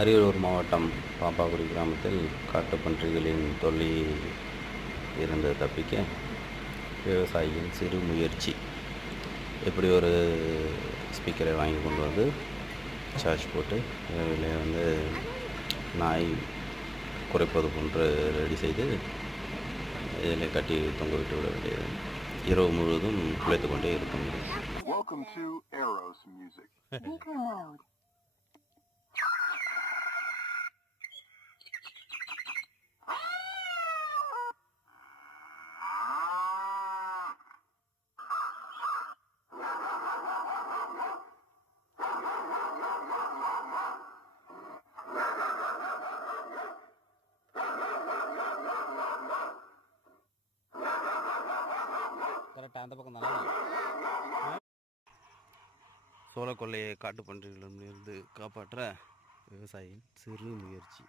அரியலூர் மாவட்டம் பாப்பாக்குடி கிராமத்தில் காட்டுப்பன்றிகளின் தொல்லை இருந்து தப்பிக்க விவசாயியின் சிறு முயற்சி. எப்படி ஒரு ஸ்பீக்கரை வாங்கி கொண்டு வந்து சார்ஜ் போட்டு இரவிலே நாய் குறைப்பது போன்று ரெடி செய்து இதில் கட்டி தொங்க விட்டு விட வேண்டியது. இரவு முழுவதும் குலைத்து கொண்டே இருக்கும். Welcome to Eros Music. Speaker mode. கரெக்டாக அந்த பக்கம் தானே. சோளக்கொல்லையை காட்டுப்பன்றிகளிடமிருந்து காப்பாற்ற விவசாயியின் சிறு முயற்சி.